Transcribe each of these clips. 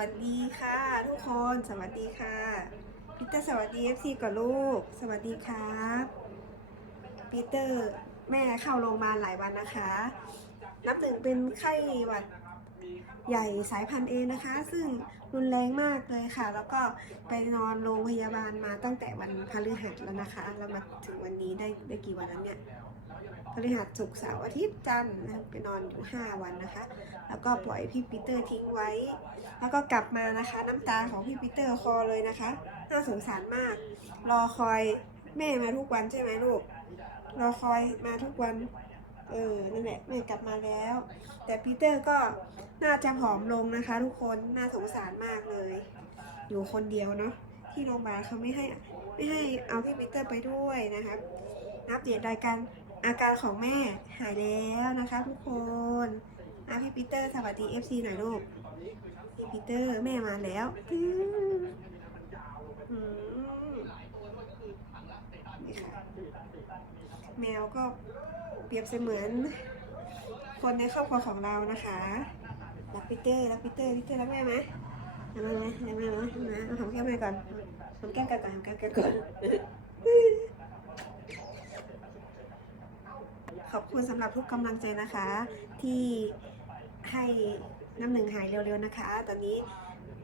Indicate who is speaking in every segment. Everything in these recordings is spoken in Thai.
Speaker 1: วัสดีค่ะ ทุกคนสวัสดีค่ะพีเตอร์สวัสดีเอฟซีกับลูก สวัสดีครับพีเตอร์แม่เข้าโรงพยาบาลหลายวันนะคะ นับหนึ่งเป็นไข้หวัด ใหญ่สายพันธุ์เอนะคะ ซึ่งรุนแรงมากเลยค่ะ แล้วก็ไปนอนโรงพยาบาลมาตั้งแต่วันพฤหัสแล้วนะคะแล้วมาถึงวันนี้ได้ได้กี่วันแล้วเนี่ยพฤหัสศุกร์เสาร์อาทิตย์จันทร์ไปนอนอยู่5วันนะคะ แล้วก็ปล่อยพี่ปีเตอร์ทิ้งไว้ แล้วก็กลับมานะคะ น้ำตาของพี่ปีเตอร์คอเลยนะคะน่าสงสารมาก รอคอยแม่มาทุกวันใช่ไหมลูกรอคอยมาทุกวัน เออ นั่นแหละแม่กลับมาแล้ว แต่ปีเตอร์ก็น่าจะผอมลงนะคะ ทุกคน น่าสงสารมากเลย อยู่คนเดียวเนาะ ที่โรงพยาบาลเขาไม่ให้ ไม่ให้เอาพี่ปีเตอร์ไปด้วยนะคะอัปเดตรายการอาการของแม่หายแล้วนะคะ ทุกคนอะพี่ปีเตอร์สวัสดี FC หน่อยลูก พี่ปีเตอร์แม่มาแล้วแมวก็ เปรียบเสมือนคนในครอบครัวของเรานะคะรักปีเตอร์รักปีเตอร์ปีเตอร์รักแม่ไหมรักแม่ไหมรักแม่ไหมนะเอาหอมแก้มแม่ก่อนหอมแก้มกันก่อนหอมแก้มกันก่อนขอบคุณสำหรับทุกกำลังใจนะคะ ที่ให้น้ำหนึ่งหายเร็วๆนะคะ ตอนนี้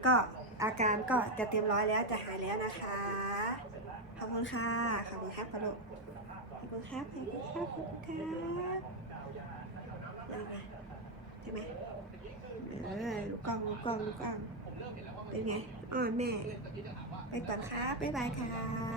Speaker 1: ก็อาการก็จะเต็มร้อยแล้วจะหายแล้วนะคะ ขอบคุณค่ะ ขอบคุณครับกระโดดขอบคุณครับ ขอบคุณครับ ขอบคุณครับอะไรนะใช่ไหมเออลูกกล้องลูกกล้องลูกกล้อง เป็นไง อ้อนแม่ ไปก่อนครับบ๊ายบายค่ะ